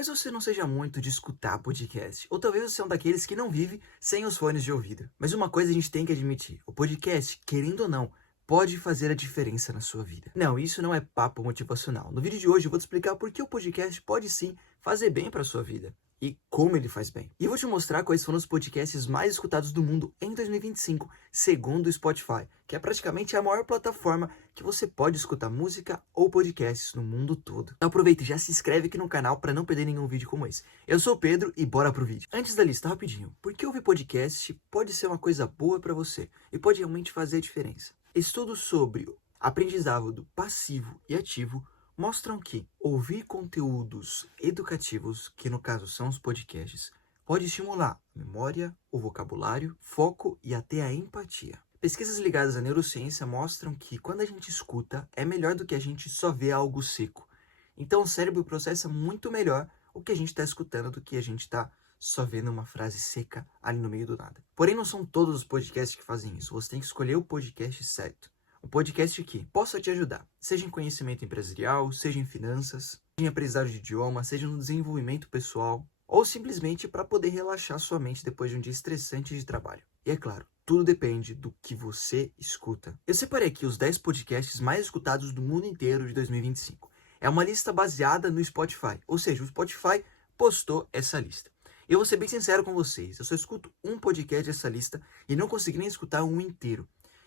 Talvez você não seja muito de escutar podcast, ou talvez você é um daqueles que não vive sem os fones de ouvido. Mas uma coisa a gente tem que admitir, o podcast, querendo ou não, pode fazer a diferença na sua vida. Não, isso não é papo motivacional. No vídeo de hoje eu vou te explicar por que o podcast pode sim fazer bem para a sua vida. E como ele faz bem. E eu vou te mostrar quais foram os podcasts mais escutados do mundo em 2025, segundo o Spotify, que é praticamente a maior plataforma que você pode escutar música ou podcasts no mundo todo. Então aproveita e já se inscreve aqui no canal para não perder nenhum vídeo como esse. Eu sou o Pedro e bora pro vídeo. Antes da lista, rapidinho, por que ouvir podcast pode ser uma coisa boa para você e pode realmente fazer a diferença? Estudos sobre aprendizado passivo e ativo mostram que ouvir conteúdos educativos, que no caso são os podcasts, pode estimular a memória, o vocabulário, foco e até a empatia. Pesquisas ligadas à neurociência mostram que quando a gente escuta, é melhor do que a gente só ver algo seco. Então o cérebro processa muito melhor o que a gente está escutando do que a gente está só vendo uma frase seca ali no meio do nada. Porém, não são todos os podcasts que fazem isso. Você tem que escolher o podcast certo. Um podcast que possa te ajudar, seja em conhecimento empresarial, seja em finanças, seja em aprendizagem de idioma, seja no desenvolvimento pessoal, ou simplesmente para poder relaxar sua mente depois de um dia estressante de trabalho. E é claro, tudo depende do que você escuta. Eu separei aqui os 10 podcasts mais escutados do mundo inteiro de 2025. É uma lista baseada no Spotify, ou seja, o Spotify postou essa lista. Eu vou ser bem sincero com vocês, eu só escuto um podcast dessa lista e não consegui nem escutar um inteiro.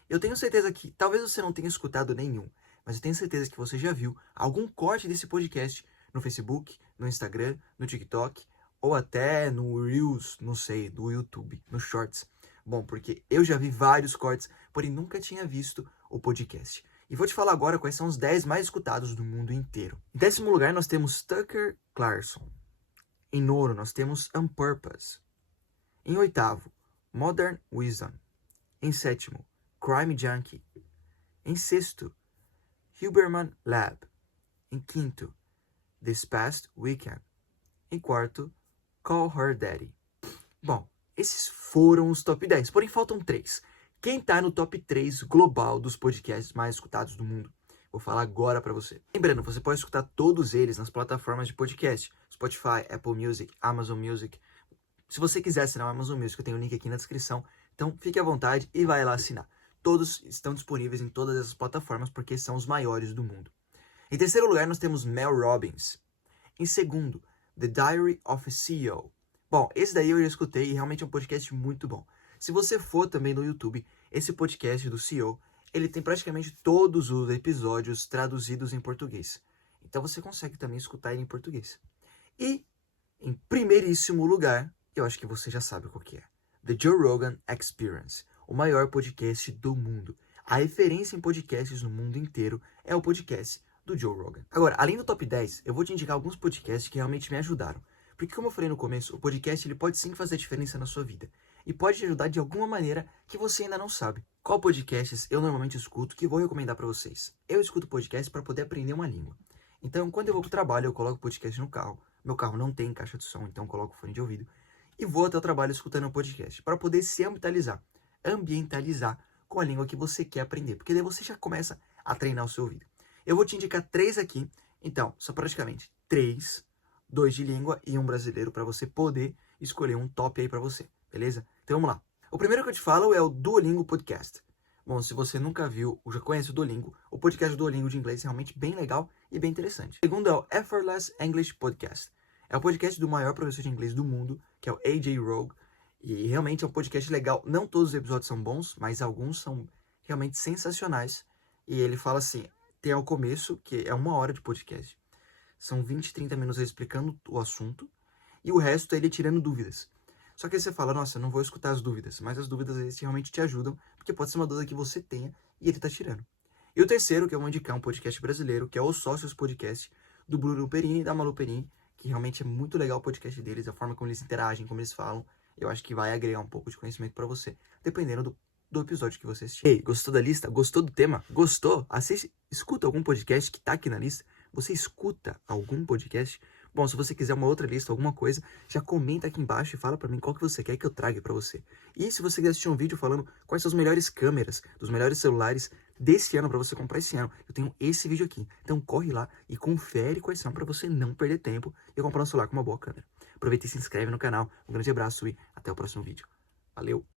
Eu tenho certeza que, talvez você não tenha escutado nenhum, mas eu tenho certeza que você já viu algum corte desse podcast no Facebook, no Instagram, no TikTok, ou até no Reels, não sei, do YouTube, no Shorts. Bom, porque eu já vi vários cortes, porém nunca tinha visto o podcast. E vou te falar agora quais são os 10 mais escutados do mundo inteiro. Em 10º lugar, nós temos Tucker Carlson. Em nono, nós temos On Purpose. Em 8º, Modern Wisdom. Em 7º, Crime Junkie. Em 6º, Huberman Lab. Em 5º, This Past Weekend. Em 4º, Call Her Daddy. Bom, esses foram os top 10, porém faltam 3. Quem tá no top 3 global dos podcasts mais escutados do mundo? Vou falar agora pra você. Lembrando, você pode escutar todos eles nas plataformas de podcast. Spotify, Apple Music, Amazon Music. Se você quiser assinar o Amazon Music, eu tenho o link aqui na descrição. Então fique à vontade e vai lá assinar. Todos estão disponíveis em todas essas plataformas porque são os maiores do mundo. Em 3º lugar, nós temos Mel Robbins. Em 2º, The Diary of a CEO. Bom, esse daí eu já escutei e realmente é um podcast muito bom. Se você for também no YouTube, esse podcast do CEO, ele tem praticamente todos os episódios traduzidos em português. Então você consegue também escutar ele em português. E, em primeiríssimo lugar, eu acho que você já sabe qual que é. The Joe Rogan Experience, o maior podcast do mundo. A referência em podcasts no mundo inteiro é o podcast do Joe Rogan. Agora, além do top 10, eu vou te indicar alguns podcasts que realmente me ajudaram. Porque como eu falei no começo, o podcast ele pode sim fazer diferença na sua vida. E pode te ajudar de alguma maneira que você ainda não sabe. Qual podcasts eu normalmente escuto que vou recomendar para vocês? Eu escuto podcasts para poder aprender uma língua. Então, quando eu vou para o trabalho, eu coloco podcast no carro. Meu carro não tem caixa de som, então eu coloco fone de ouvido. E vou até o trabalho escutando um podcast, para poder se ambientalizar com a língua que você quer aprender. Porque daí você já começa a treinar o seu ouvido. Eu vou te indicar 3 aqui. Então, são praticamente 3, 2 de língua e um brasileiro para você poder escolher um top aí para você, beleza? Então vamos lá. O primeiro que eu te falo é o Duolingo Podcast. Bom, se você nunca viu ou já conhece o Duolingo, o podcast do Duolingo de inglês é realmente bem legal e bem interessante. O segundo é o Effortless English Podcast. É o podcast do maior professor de inglês do mundo, que é o AJ Rogue. E realmente é um podcast legal. Não todos os episódios são bons, mas alguns são realmente sensacionais. E ele fala assim, tem ao começo, que é 1 hora de podcast. São 20, 30 minutos ele explicando o assunto. E o resto é ele tirando dúvidas. Só que aí você fala, nossa, eu não vou escutar as dúvidas. Mas as dúvidas eles realmente te ajudam, porque pode ser uma dúvida que você tenha e ele tá tirando. E o terceiro, que eu vou indicar um podcast brasileiro, que é o Sócios Podcast, do Bruno Perini e da Malu Perini, que realmente é muito legal o podcast deles, a forma como eles interagem, como eles falam. Eu acho que vai agregar um pouco de conhecimento para você, dependendo do episódio que você assistir. Ei, gostou da lista? Gostou do tema? Gostou? Assiste, escuta algum podcast que tá aqui na lista? Você escuta algum podcast? Bom, se você quiser uma outra lista, alguma coisa, já comenta aqui embaixo e fala pra mim qual que você quer que eu traga pra você. E se você quiser assistir um vídeo falando quais são as melhores câmeras dos melhores celulares desse ano para você comprar esse ano. Eu tenho esse vídeo aqui. Então corre lá e confere quais são para você não perder tempo e comprar um celular com uma boa câmera. Aproveita e se inscreve no canal. Um grande abraço e até o próximo vídeo. Valeu!